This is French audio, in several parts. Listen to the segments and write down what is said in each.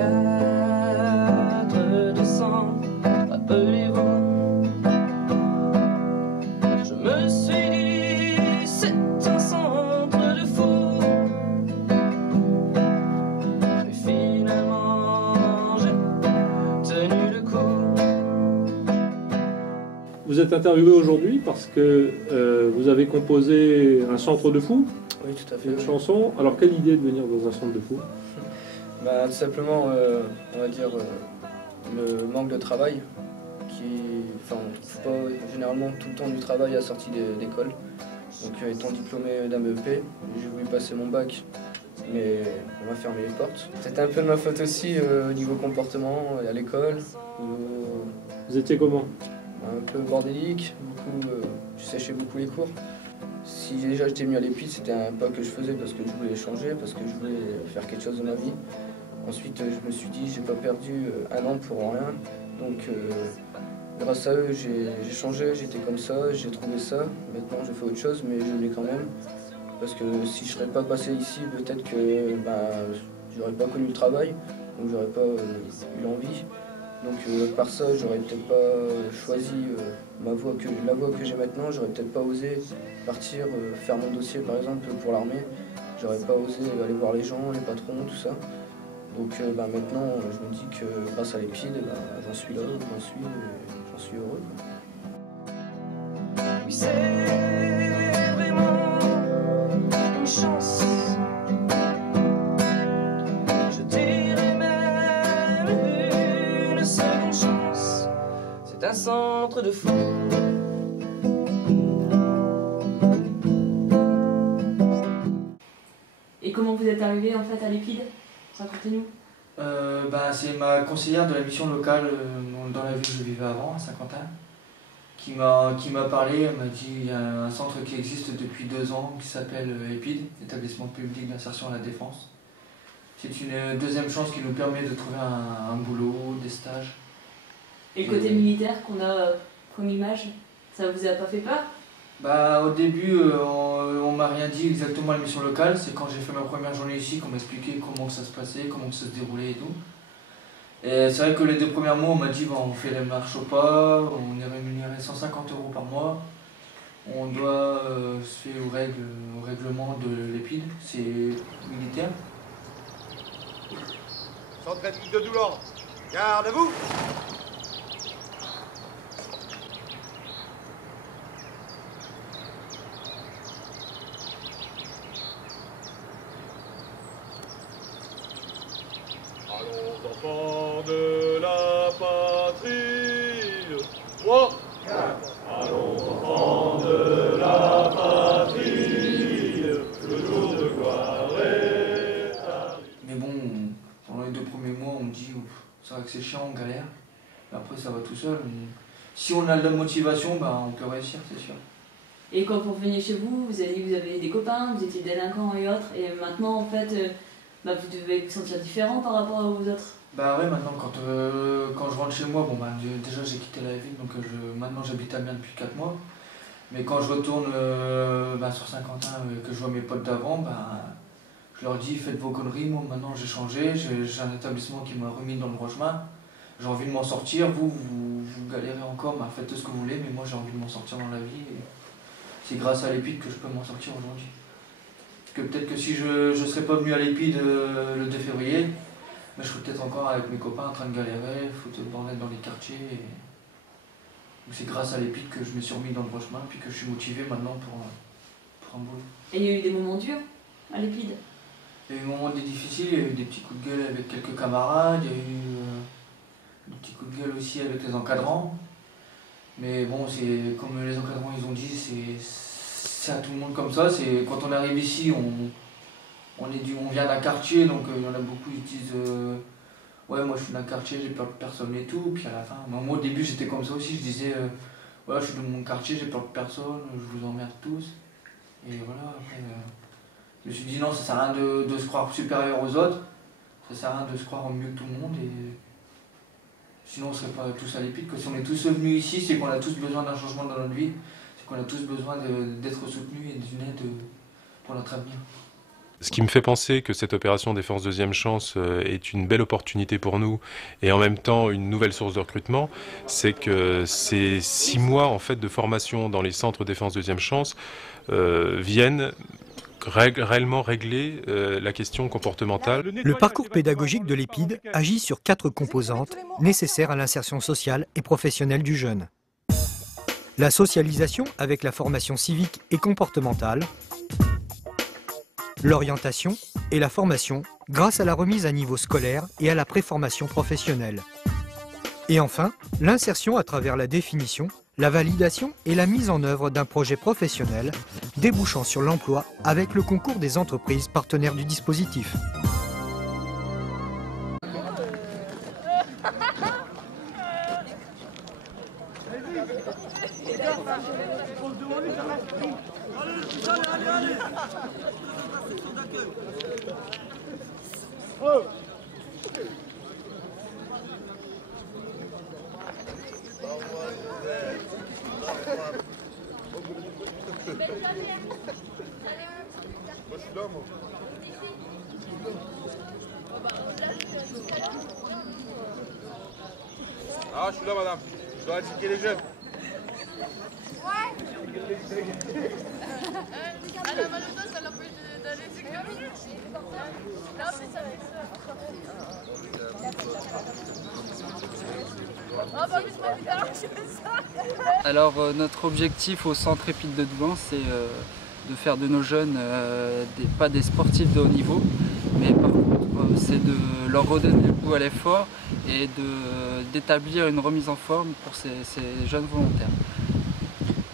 4 décembre, rappelez-vous, je me suis dit c'est un centre de fou, mais finalement j'ai tenu le coup. Vous êtes interviewé aujourd'hui parce que vous avez composé un centre de fou, Oui, tout à fait. une Oui. chanson. Alors quelle idée de venir dans un centre de fou? Bah, tout simplement, on va dire, le manque de travail, on ne trouve pas généralement tout le temps du travail à la sortie d'école. Donc étant diplômé d'un BEP, j'ai voulu passer mon bac, mais on m'a fermé les portes. C'était un peu de ma faute aussi au niveau comportement à l'école, Vous étiez comment? un peu bordélique, je séchais beaucoup les cours. Si déjà j'étais venu à l'EPID, c'était un pas que je faisais parce que je voulais changer, parce que je voulais faire quelque chose de ma vie. Ensuite, je me suis dit, j'ai pas perdu un an pour rien. Donc, grâce à eux, j'ai changé, j'étais comme ça, j'ai trouvé ça. Maintenant, je fais autre chose, mais je l'ai quand même. Parce que si je serais pas passé ici, peut-être que j'aurais pas connu le travail, donc j'aurais pas eu l'envie. Donc, par ça, j'aurais peut-être pas choisi la voie que j'ai maintenant. J'aurais peut-être pas osé partir faire mon dossier, par exemple, pour l'armée. J'aurais pas osé aller voir les gens, les patrons, tout ça. Donc maintenant, je me dis que grâce à l'EPID, j'en suis là, j'en suis heureux. Oui, c'est vraiment une chance. Je dirais même une seconde chance. C'est un centre de fou. Et comment vous êtes arrivé en fait à l'EPID? Racontez-nous. C'est ma conseillère de la mission locale dans la ville où je vivais avant, à Saint-Quentin, qui m'a parlé. Elle m'a dit il y a un centre qui existe depuis 2 ans qui s'appelle EPID, Établissement public d'insertion à la défense. C'est une deuxième chance qui nous permet de trouver un boulot, des stages. Et le côté militaire qu'on a comme image, ça vous a pas fait peur? Au début, on m'a rien dit exactement à la mission locale. C'est quand j'ai fait ma première journée ici qu'on m'a expliqué comment ça se passait, comment ça se déroulait et tout. Et c'est vrai que les 2 premiers mois, on m'a dit on fait les marches au pas, on est rémunéré 150 € par mois. On doit se faire au règlement de l'EPID, c'est militaire. Centre éthique de Doulan, garde à vous. Allons enfants de la patrie, 3, 4. Allons enfants de la patrie, le jour de gloire est arrivé. Mais bon, pendant les 2 premiers mois, on me dit c'est vrai que c'est chiant, on galère. Mais après, ça va tout seul. Si on a de la motivation, on peut réussir, c'est sûr. Et quand vous reveniez chez vous, vous avez dit que vous avez des copains, vous étiez délinquants et autres, et maintenant en fait, vous devez vous sentir différent par rapport aux autres. Ouais, maintenant quand je rentre chez moi, déjà j'ai quitté la ville, donc maintenant j'habite à Amiens depuis 4 mois. Mais quand je retourne sur Saint-Quentin, que je vois mes potes d'avant, je leur dis faites vos conneries, moi maintenant j'ai changé, j'ai un établissement qui m'a remis dans le droit chemin. J'ai envie de m'en sortir, vous galérez encore, faites tout ce que vous voulez, mais moi j'ai envie de m'en sortir dans la vie. Et c'est grâce à l'EPID que je peux m'en sortir aujourd'hui. Parce que peut-être que si je ne serais pas venu à l'EPID le 2 février, je serais peut-être encore avec mes copains en train de galérer, foutre le bordel dans les quartiers. Donc c'est grâce à l'EPID que je me suis remis dans le droit chemin, puis que je suis motivé maintenant pour un boulot. Et il y a eu des moments durs à l'EPID? Il y a eu des moments difficiles, il y a eu des petits coups de gueule avec quelques camarades, il y a eu des petits coups de gueule aussi avec les encadrants. Mais bon, c'est comme les encadrants ils ont dit, c'est à tout le monde comme ça. C'est quand on arrive ici, on vient d'un quartier, donc il y en a beaucoup qui disent ouais, moi je suis d'un quartier, j'ai peur de personne et tout. Puis à la fin, moi au début j'étais comme ça aussi, je disais ouais, je suis de mon quartier, j'ai peur de personne, je vous emmerde tous. Et voilà, après je me suis dit non, ça sert à rien de se croire supérieur aux autres, ça sert à rien de se croire mieux que tout le monde. Et sinon on ne serait pas tous à l'EPID. Si on est tous venus ici, c'est qu'on a tous besoin d'un changement dans notre vie, c'est qu'on a tous besoin d'être soutenus et d'une aide pour notre avenir. Ce qui me fait penser que cette opération Défense Deuxième Chance est une belle opportunité pour nous et en même temps une nouvelle source de recrutement, c'est que ces 6 mois en fait de formation dans les centres Défense Deuxième Chance viennent réellement régler la question comportementale. Le parcours pédagogique de l'EPID agit sur 4 composantes nécessaires à l'insertion sociale et professionnelle du jeune. La socialisation avec la formation civique et comportementale, l'orientation et la formation grâce à la remise à niveau scolaire et à la préformation professionnelle. Et enfin, l'insertion à travers la définition, la validation et la mise en œuvre d'un projet professionnel débouchant sur l'emploi avec le concours des entreprises partenaires du dispositif. Ah, je suis là, madame. Je dois indiquer les jeunes. Ah, la malheureuse, ça l'empêche d'aller s'examiner. Non, mais ça va être ça. Oh, bah oui, c'est pas plus tard, je fais ça. Alors, notre objectif au centre EPID de Doullens, c'est de faire de nos jeunes, pas des sportifs de haut niveau, mais par contre, c'est de leur redonner le goût à l'effort et d'établir une remise en forme pour ces jeunes volontaires.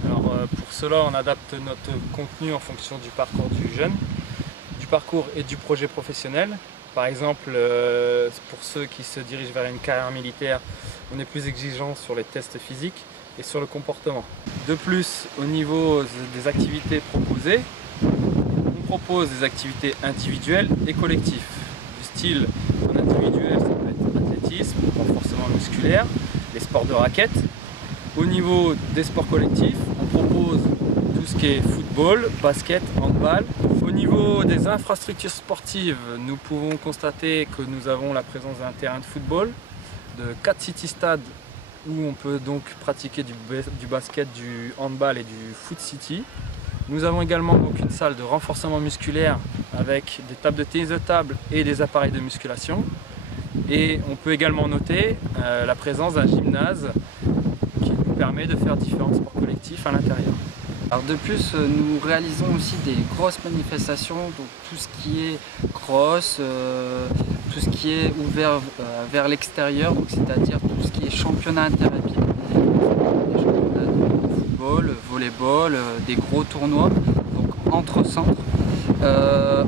Alors, pour cela, on adapte notre contenu en fonction du parcours du jeune, du parcours et du projet professionnel. Par exemple, pour ceux qui se dirigent vers une carrière militaire, on est plus exigeant sur les tests physiques et sur le comportement. De plus, au niveau des activités proposées, on propose des activités individuelles et collectives. Du style, en individuel, ça peut être l'athlétisme, renforcement musculaire, les sports de raquettes. Au niveau des sports collectifs, on propose tout ce qui est football, basket, handball. Au niveau des infrastructures sportives, nous pouvons constater que nous avons la présence d'un terrain de football, de 4 city-stades où on peut donc pratiquer du basket, du handball et du foot city. Nous avons également donc une salle de renforcement musculaire avec des tables de tennis de table et des appareils de musculation. Et on peut également noter la présence d'un gymnase qui nous permet de faire différents sports collectifs à l'intérieur. Alors de plus, nous réalisons aussi des grosses manifestations, donc tout ce qui est cross, tout ce qui est ouvert vers l'extérieur, c'est-à-dire tout ce qui est championnat interrapide, des championnats de football, volleyball, des gros tournois, donc entre centres.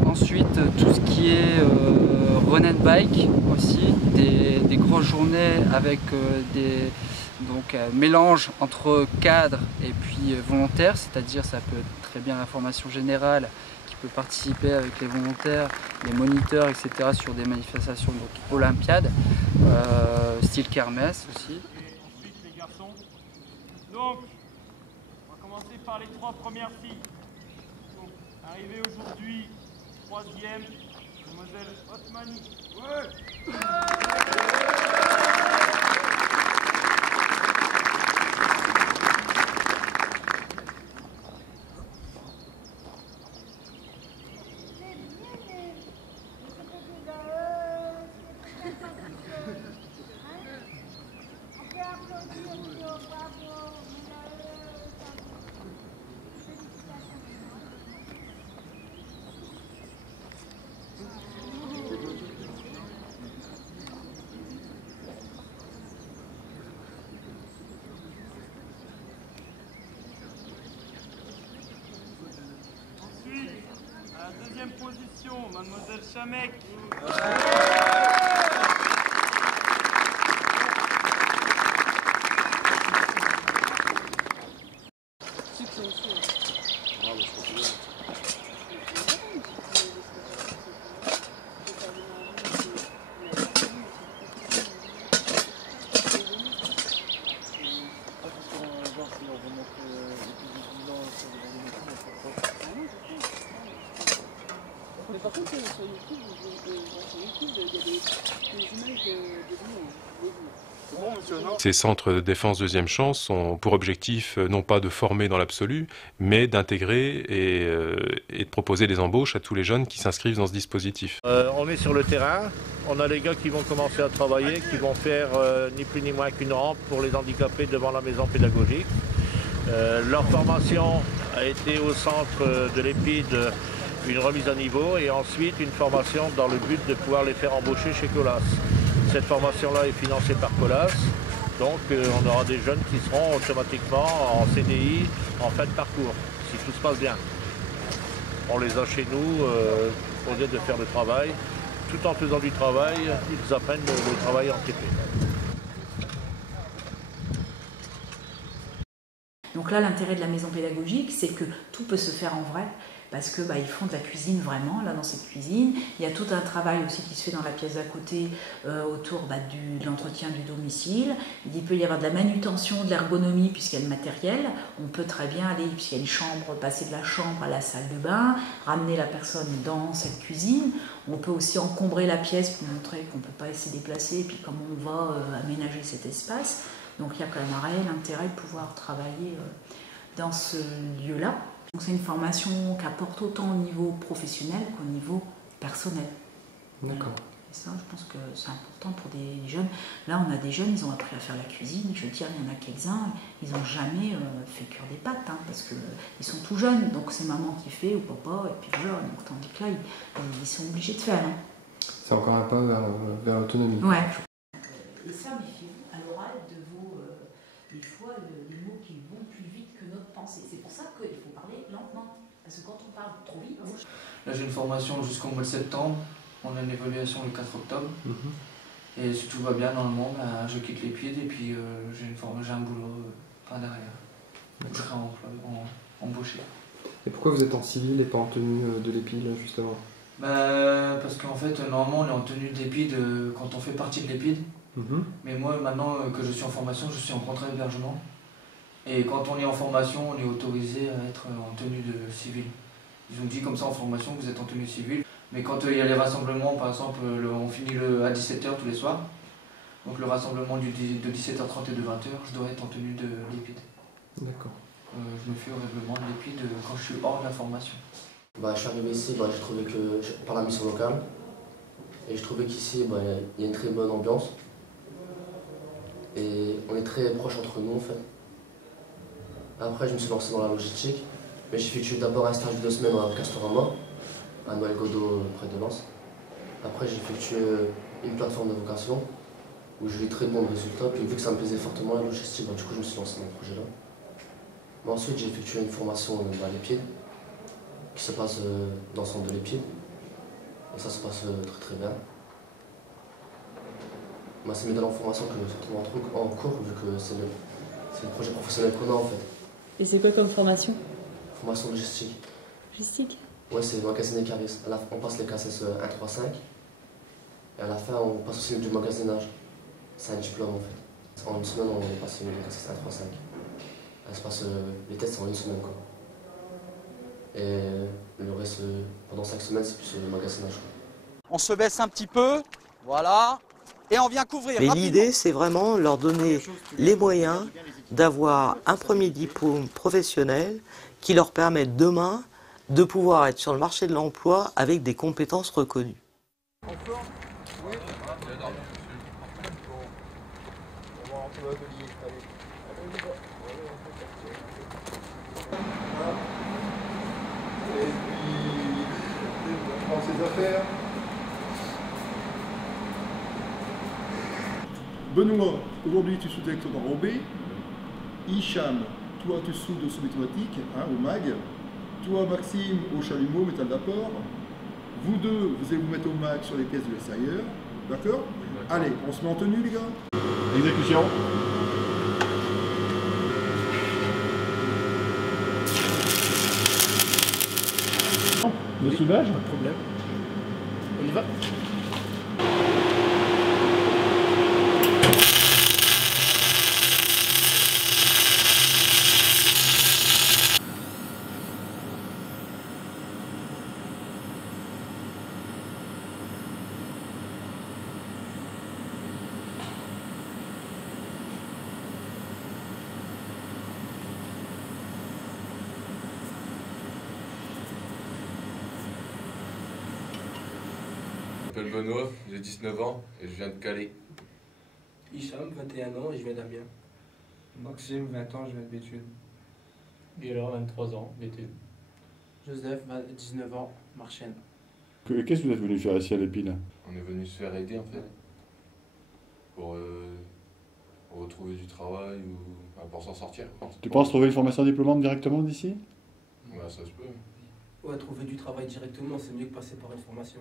Ensuite, tout ce qui est run and bike aussi, des grosses journées avec mélange entre cadre et puis volontaire, c'est-à-dire ça peut être très bien la formation générale qui peut participer avec les volontaires, les moniteurs, etc. sur des manifestations donc olympiades, style kermesse aussi. Ensuite les garçons. Donc, on va commencer par les 3 premières filles. Donc, arrivée aujourd'hui, 3e, mademoiselle Othmani. Ouais. À la 2e position, mademoiselle Chamek. Ces centres de défense deuxième chance ont pour objectif non pas de former dans l'absolu, mais d'intégrer et de proposer des embauches à tous les jeunes qui s'inscrivent dans ce dispositif. On est sur le terrain, on a les gars qui vont commencer à travailler, qui vont faire ni plus ni moins qu'une rampe pour les handicapés devant la maison pédagogique. Leur formation a été au centre de l'EPID, une remise à niveau et ensuite une formation dans le but de pouvoir les faire embaucher chez Colas. Cette formation-là est financée par Colas, donc on aura des jeunes qui seront automatiquement en CDI en fin de parcours, si tout se passe bien. On les a chez nous au lieu de faire le travail. Tout en faisant du travail, ils apprennent le travail en TP. Donc là, l'intérêt de la maison pédagogique, c'est que tout peut se faire en vrai, parce que ils font de la cuisine vraiment, là dans cette cuisine. Il y a tout un travail aussi qui se fait dans la pièce d'à côté autour de l'entretien du domicile. Il peut y avoir de la manutention, de l'ergonomie puisqu'il y a le matériel. On peut très bien aller, puisqu'il y a une chambre, passer de la chambre à la salle de bain, ramener la personne dans cette cuisine. On peut aussi encombrer la pièce pour montrer qu'on ne peut pas se déplacer et puis comment on va aménager cet espace. Donc il y a quand même un réel intérêt de pouvoir travailler dans ce lieu-là. C'est une formation qui apporte autant au niveau professionnel qu'au niveau personnel. D'accord. Et ça, je pense que c'est important pour des jeunes. Là, on a des jeunes, ils ont appris à faire la cuisine. Je veux dire, il y en a quelques-uns, ils n'ont jamais fait cuire des pâtes, parce qu'ils sont tout jeunes. Donc c'est maman qui fait, ou papa, et puis voilà. Donc, tandis que là, ils sont obligés de faire. C'est encore un pas vers l'autonomie. Ouais. Et ça, méfiez-vous à l'oral de vos... des fois, les mots qui vont plus vite que notre pensée. C'est pour ça qu'il faut parler lentement. Parce que quand on parle trop vite... Là, j'ai une formation jusqu'au mois de septembre. On a une évaluation le 4 octobre. Et si tout va bien, normalement, je quitte l'EPID et puis j'ai un boulot par derrière. Je serai embauché. Et pourquoi vous êtes en civil et pas en tenue de l'EPID, justement? Parce qu'en fait, normalement, on est en tenue de l'EPID quand on fait partie de l'EPID. Mais moi, maintenant que je suis en formation, je suis en contrat d'hébergement. Et quand on est en formation, on est autorisé à être en tenue de civil. Ils ont dit comme ça en formation que vous êtes en tenue civile. Mais quand il y a les rassemblements, par exemple, on finit à 17h tous les soirs. Donc le rassemblement de 17h30 et de 20h, je dois être en tenue de l'EPID. D'accord. Je me fie au règlement de l'EPID quand je suis hors de la formation. Je suis arrivé ici, j'ai trouvé que, par la mission locale, et je trouvais qu'ici, il y a une très bonne ambiance. Et on est très proches entre nous en fait. Après, je me suis lancé dans la logistique, mais j'ai effectué d'abord un stage de 2 semaines à Castorama, à Noël Godot près de Lens. Après, j'ai effectué une plateforme de vocation où j'ai eu très bons résultats. Puis vu que ça me plaisait fortement la logistique, du coup, je me suis lancé dans le projet là. Mais ensuite, j'ai effectué une formation à l'EPID qui se passe dans le centre de l'EPID. Et ça se passe très très bien. C'est mieux dans la formation que surtout en cours, vu que c'est le projet professionnel qu'on a en fait. Et c'est quoi comme formation? Formation logistique. Logistique? Ouais, c'est magasiner cariste. On passe les KSS 1, 3, 5. Et à la fin, on passe aussi du magasinage. C'est un diplôme en fait. En une semaine, on est passé les KSS 1, 3, 5. Les tests, c'est en une semaine quoi. Et le reste, pendant 5 semaines, c'est plus le magasinage. On se baisse un petit peu, voilà. Et on vient couvrir. Mais l'idée, c'est vraiment leur donner les moyens d'avoir un premier diplôme professionnel qui leur permette demain de pouvoir être sur le marché de l'emploi avec des compétences reconnues. Benoît, aujourd'hui tu soudes ton enrobé. Hicham, toi tu soudes au sous-automatique, au mag. Toi Maxime au chalumeau, métal d'apport. Vous deux, vous allez vous mettre au mag sur les pièces de l'essailleur. D'accord? Allez, on se met en tenue les gars. Exécution. Le soudage? Pas de problème. On y va. m'appelle Benoît, j'ai 19 ans et je viens de Calais. Hicham, 21 ans et je viens d'Amiens. Maxime, 20 ans, je viens de Béthune. Gaylor, 23 ans, Béthune. Joseph, 19 ans, Marchienne. Qu'est-ce que vous êtes venu faire ici à l'Épile? On est venu se faire aider en fait. Pour retrouver du travail ou pour s'en sortir. Tu penses trouver une formation diplômante directement d'ici? Ouais, ça se peut. Ouais, trouver du travail directement, c'est mieux que passer par une formation.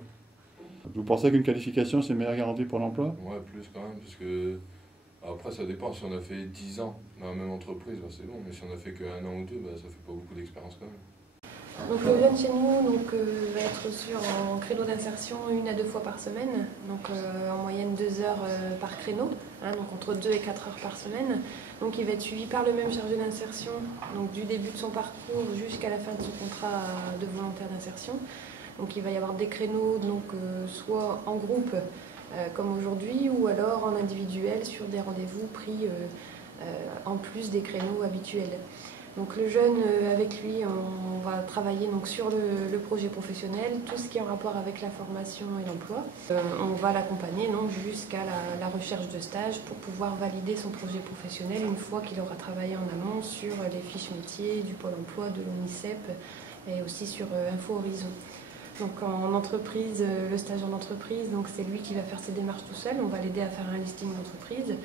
Vous pensez qu'une qualification, c'est une meilleure garantie pour l'emploi? Ouais, plus quand même, parce que après ça dépend, si on a fait 10 ans dans la même entreprise, bah, c'est bon, mais si on a fait qu'un an ou deux, bah, ça fait pas beaucoup d'expérience quand même. Donc le jeune chez nous va être reçu en créneau d'insertion 1 à 2 fois par semaine, donc en moyenne 2 heures par créneau, hein, donc entre 2 et 4 heures par semaine. Donc il va être suivi par le même chargé d'insertion, donc du début de son parcours jusqu'à la fin de son contrat de volontaire d'insertion. Donc il va y avoir des créneaux, donc soit en groupe comme aujourd'hui, ou alors en individuel sur des rendez-vous pris en plus des créneaux habituels. Donc le jeune, avec lui, on va travailler donc, sur le projet professionnel, tout ce qui est en rapport avec la formation et l'emploi. On va l'accompagner jusqu'à la recherche de stage pour pouvoir valider son projet professionnel une fois qu'il aura travaillé en amont sur les fiches métiers du Pôle emploi, de l'ONICEP et aussi sur Info Horizon. Donc en entreprise, le stage en entreprise, donc c'est lui qui va faire ses démarches tout seul. On va l'aider à faire un listing d'entreprise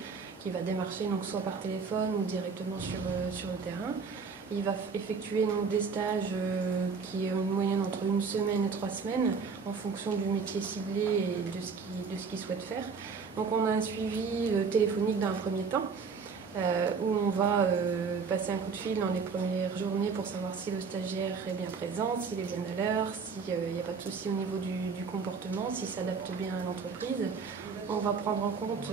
qui va démarcher donc, soit par téléphone ou directement sur le terrain. Il va effectuer donc, des stages qui est une moyenne entre 1 semaine et 3 semaines en fonction du métier ciblé et de ce qu'il souhaite faire. Donc on a un suivi téléphonique dans un premier temps où on va passer un coup de fil dans les premières journées pour savoir si le stagiaire est bien présent, s'il est bien à l'heure, s'il n'y a pas de souci au niveau du comportement, s'il s'adapte bien à l'entreprise. On va prendre en compte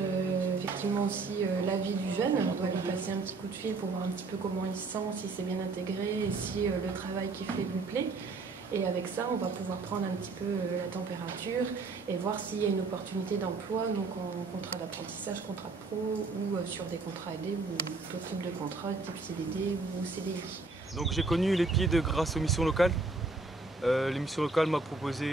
effectivement aussi l'avis du jeune. On doit lui passer un petit coup de fil pour voir un petit peu comment il se sent, si c'est bien intégré et si le travail qu'il fait lui plaît. Et avec ça, on va pouvoir prendre un petit peu la température et voir s'il y a une opportunité d'emploi, donc en contrat d'apprentissage, contrat de pro ou sur des contrats aidés ou d'autres types de contrats, type CDD ou CDI. Donc j'ai connu l'EPID grâce aux missions locales. Les missions locales m'ont proposé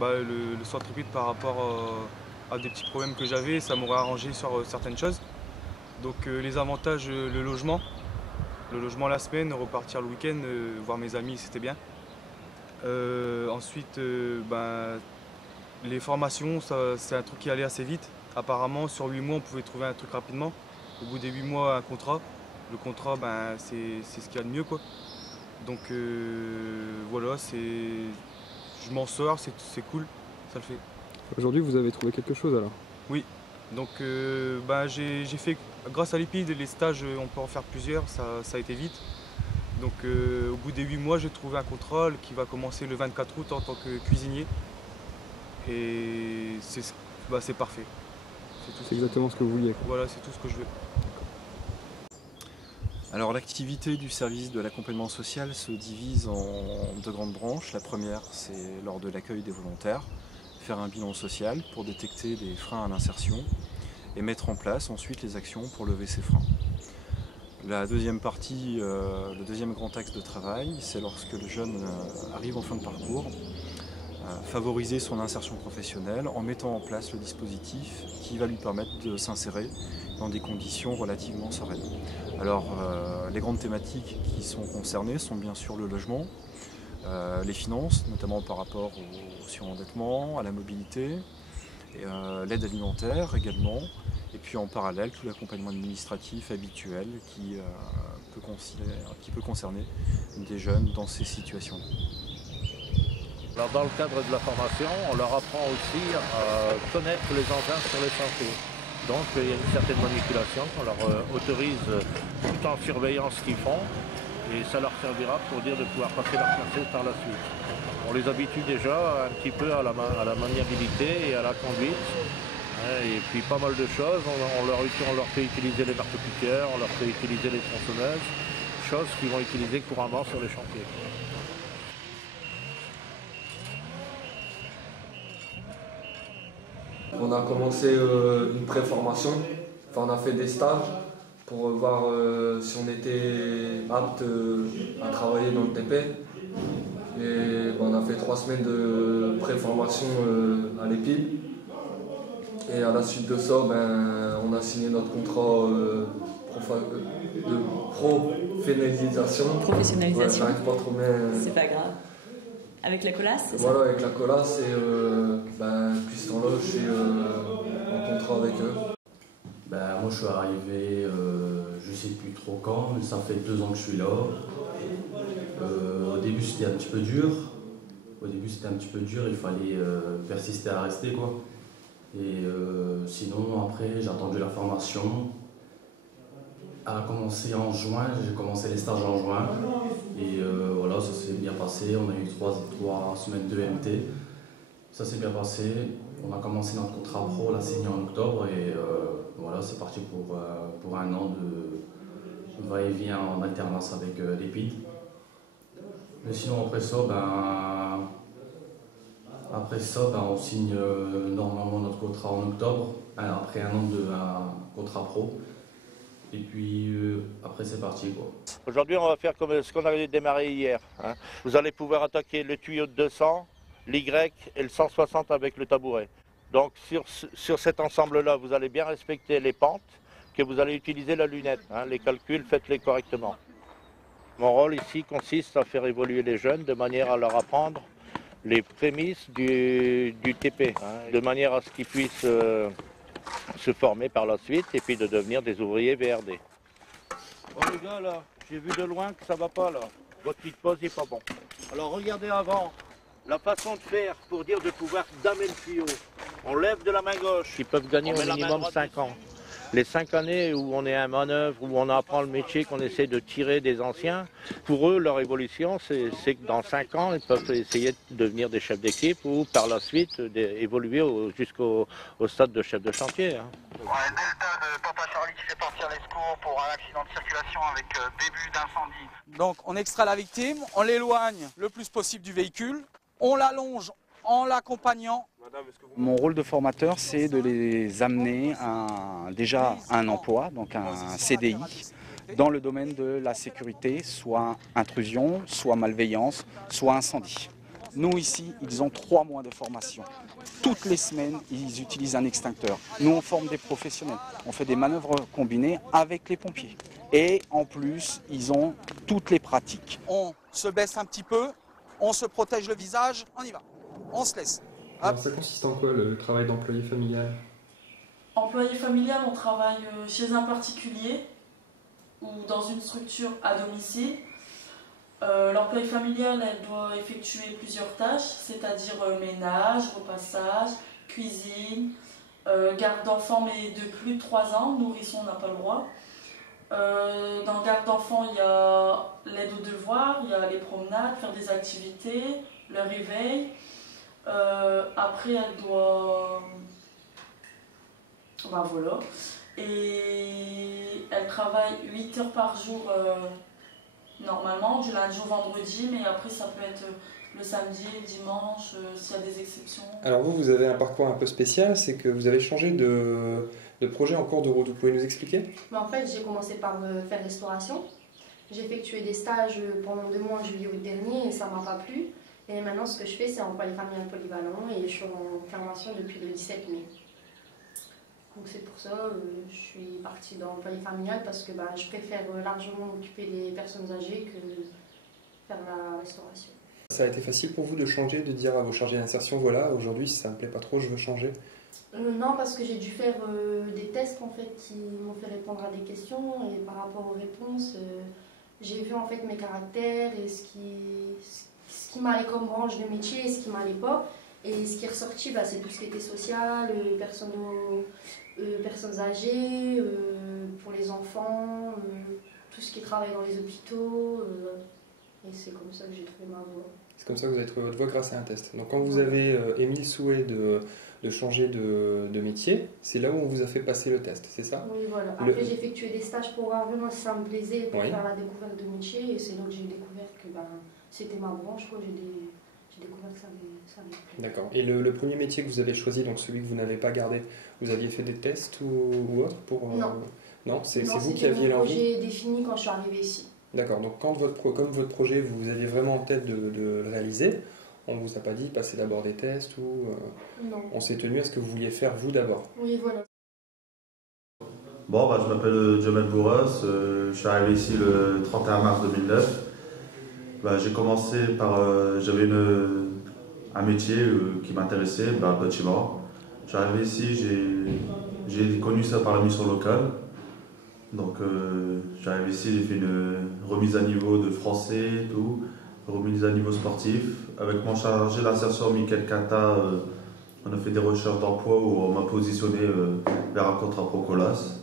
le centre EPID par rapport à des petits problèmes que j'avais, ça m'aurait arrangé sur certaines choses. Donc les avantages, le logement la semaine, repartir le week-end, voir mes amis, c'était bien. Ensuite, les formations, c'est un truc qui allait assez vite. Apparemment, sur 8 mois, on pouvait trouver un truc rapidement. Au bout des 8 mois, un contrat. Le contrat, c'est ce qu'il y a de mieux, quoi. Donc voilà, je m'en sors, c'est cool, ça le fait. Aujourd'hui, vous avez trouvé quelque chose alors? Oui, donc j'ai fait, grâce à l'EPID, les stages, on peut en faire plusieurs, ça a été vite. Donc au bout des 8 mois, j'ai trouvé un contrat qui va commencer le 24 août en tant que cuisinier. Et c'est parfait. C'est exactement ce que vous vouliez. Voilà, c'est tout ce que je veux. Alors l'activité du service de l'accompagnement social se divise en 2 grandes branches. La première, c'est lors de l'accueil des volontaires, faire un bilan social pour détecter des freins à l'insertion et mettre en place ensuite les actions pour lever ces freins. La deuxième partie, le deuxième grand axe de travail, c'est lorsque le jeune arrive en fin de parcours, favoriser son insertion professionnelle en mettant en place le dispositif qui va lui permettre de s'insérer dans des conditions relativement sereines. Alors, les grandes thématiques qui sont concernées sont bien sûr le logement, les finances, notamment par rapport au surendettement, à la mobilité, l'aide alimentaire également, et puis en parallèle tout l'accompagnement administratif habituel qui peut concerner des jeunes dans ces situations. Alors dans le cadre de la formation, on leur apprend aussi à connaître les engins sur les chantiers. Donc il y a une certaine manipulation qu'on leur autorise tout en surveillant ce qu'ils font et ça leur servira pour dire de pouvoir passer leur percée par la suite. On les habitue déjà un petit peu à la maniabilité et à la conduite. Et puis pas mal de choses, on leur fait utiliser les marteaux-piqueurs, on leur fait utiliser les tronçonneuses, choses qu'ils vont utiliser couramment sur les chantiers. On a commencé une pré-formation, on a fait des stages pour voir si on était apte à travailler dans le TP. Et on a fait 3 semaines de pré-formation à l'EPID. Et à la suite de ça, on a signé notre contrat de professionnalisation. Professionnalisation. Ouais, j'arrive pas trop bien. C'est pas grave. Avec la colasse, c'est ça? Voilà, avec la colasse. Et depuis ce temps-là, je suis en contrat avec eux. Moi, je suis arrivé, je sais plus trop quand, mais ça fait 2 ans que je suis là. Au début, c'était un petit peu dur. Il fallait persister à rester, quoi. Et sinon, après, j'ai attendu la formation. Elle a commencé en juin, j'ai commencé les stages en juin. Et voilà, ça s'est bien passé. On a eu 3 semaines de MT. Ça s'est bien passé. On a commencé notre contrat pro, on l'a signé en octobre. Et voilà, c'est parti pour 1 an de va-et-vient en alternance avec l'EPID. Mais sinon, après ça, on signe normalement notre contrat en octobre, après 1 an de contrat pro. Et puis après, c'est parti, quoi. Aujourd'hui, on va faire comme ce qu'on avait démarré hier. Vous allez pouvoir attaquer le tuyau de 200, l'Y et le 160 avec le tabouret. Donc sur cet ensemble-là, vous allez bien respecter les pentes, que vous allez utiliser la lunette. Les calculs, faites-les correctement. Mon rôle ici consiste à faire évoluer les jeunes de manière à leur apprendre les prémices du TP, de manière à ce qu'ils puissent se former par la suite et puis de devenir des ouvriers VRD. Bon les gars là, j'ai vu de loin que ça va pas là. Votre petite pose n'est pas bon. Alors regardez avant la façon de faire pour dire de pouvoir damer le tuyau. On lève de la main gauche. Ils peuvent gagner au minimum 5 ans. Les 5 années où on est à manœuvre, où on apprend le métier, qu'on essaie de tirer des anciens, pour eux, leur évolution, c'est que dans 5 ans, ils peuvent essayer de devenir des chefs d'équipe ou par la suite évoluer jusqu'au stade de chef de chantier. Ouais, Delta de Papa Charlie qui fait partir les secours pour un accident de circulation avec début d'incendie. Donc on extrait la victime, on l'éloigne le plus possible du véhicule, on l'allonge en l'accompagnant. Mon rôle de formateur, c'est de les amener déjà à un emploi, donc un CDI, dans le domaine de la sécurité, soit intrusion, soit malveillance, soit incendie. Nous ici, ils ont 3 mois de formation. Toutes les semaines, ils utilisent un extincteur. Nous, on forme des professionnels. On fait des manœuvres combinées avec les pompiers. Et en plus, ils ont toutes les pratiques. On se baisse un petit peu, on se protège le visage, on y va. On se laisse. Alors ça consiste en quoi le travail d'employé familial? Employé familial, on travaille chez un particulier ou dans une structure à domicile. L'employé familial, elle doit effectuer plusieurs tâches, c'est-à-dire ménage, repassage, cuisine, garde d'enfants mais de plus de 3 ans, nourrisson n'a pas le droit. Dans garde d'enfants, il y a l'aide aux devoirs, il y a les promenades, faire des activités, le réveil. Après, elle doit... voilà. Et elle travaille 8 heures par jour normalement, du lundi au vendredi, mais après ça peut être le samedi, le dimanche, s'il y a des exceptions. Alors vous avez un parcours un peu spécial, c'est que vous avez changé de projet en cours de route. Vous pouvez nous expliquer? En fait, j'ai commencé par faire restauration. J'ai effectué des stages pendant 2 mois en juillet-août dernier et ça ne m'a pas plu. Et maintenant, ce que je fais, c'est employé familial polyvalent et je suis en formation depuis le 17 mai. Donc c'est pour ça que je suis partie dans l'employé familial parce que je préfère largement m'occuper des personnes âgées que faire la restauration. Ça a été facile pour vous de changer, de dire à vos chargés d'insertion, voilà, aujourd'hui ça ne me plaît pas trop, je veux changer? Non, parce que j'ai dû faire des tests en fait, qui m'ont fait répondre à des questions et par rapport aux réponses, j'ai vu en fait mes caractères et ce qui m'allait comme branche de métier et ce qui m'allait pas. Et ce qui est ressorti, c'est tout ce qui était social, personnes âgées, pour les enfants, tout ce qui travaille dans les hôpitaux. Et c'est comme ça que j'ai trouvé ma voie. C'est comme ça que vous avez trouvé votre voie grâce à un test. Donc quand vous avez émis le souhait de changer de métier, c'est là où on vous a fait passer le test, c'est ça? Oui, voilà. Après, j'ai effectué des stages pour voir vraiment si ça me plaisait, pour faire la découverte de métier. Et c'est là que j'ai découvert que c'était ma branche, quoi. J'ai découvert que ça me plaisait. D'accord. Et le premier métier que vous avez choisi, donc celui que vous n'avez pas gardé, vous aviez fait des tests ou autre pour... Non. Non, c'est vous qui aviez l'envie? J'ai défini quand je suis arrivée ici. D'accord, donc comme votre projet, vous aviez vraiment en tête de le réaliser, on ne vous a pas dit passer d'abord des tests ou Non. on s'est tenu à ce que vous vouliez faire vous d'abord. Oui, voilà. Bon, je m'appelle Jamel Bourras, je suis arrivé ici le 31 mars 2009. J'ai commencé par... j'avais un métier qui m'intéressait, le bâtiment. Je suis arrivé ici, j'ai connu ça par la mission locale. Donc je suis arrivé ici, j'ai fait une remise à niveau de français, tout, remise à niveau sportif. Avec mon chargé d'insertion Michael Kata, on a fait des recherches d'emploi où on m'a positionné vers un contrat pro Colas.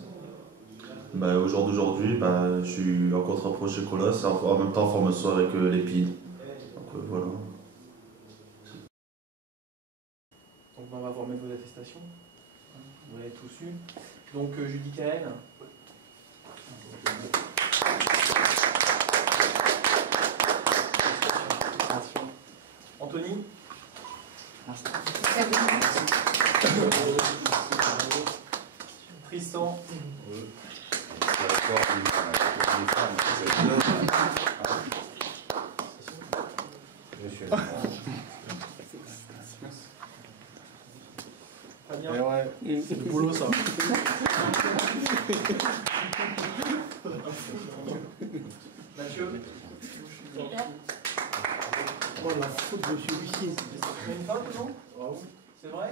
Au jour d'aujourd'hui, je suis en contrat pro chez Colas, en même temps en formation avec l'EPID. Donc voilà. Donc on va vous remettre vos attestations. Vous avez tous eu. Donc Judy Kael. Anthony. Tristan. Fabien. C'est du boulot ça. Mathieu. Oh la faute de monsieur Lucier. Tu as une femme, non? Bravo. C'est vrai?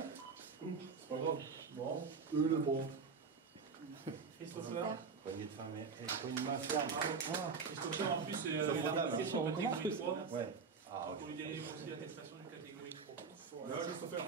C'est pas grave. Bon. Le bon. Christopher. Poignée de femme, elle faut une main ferme. Christopher, en plus, c'est on catégorie 3. Ouais. Pour lui diriger aussi l'attestation de catégorie 3. Là, Christopher.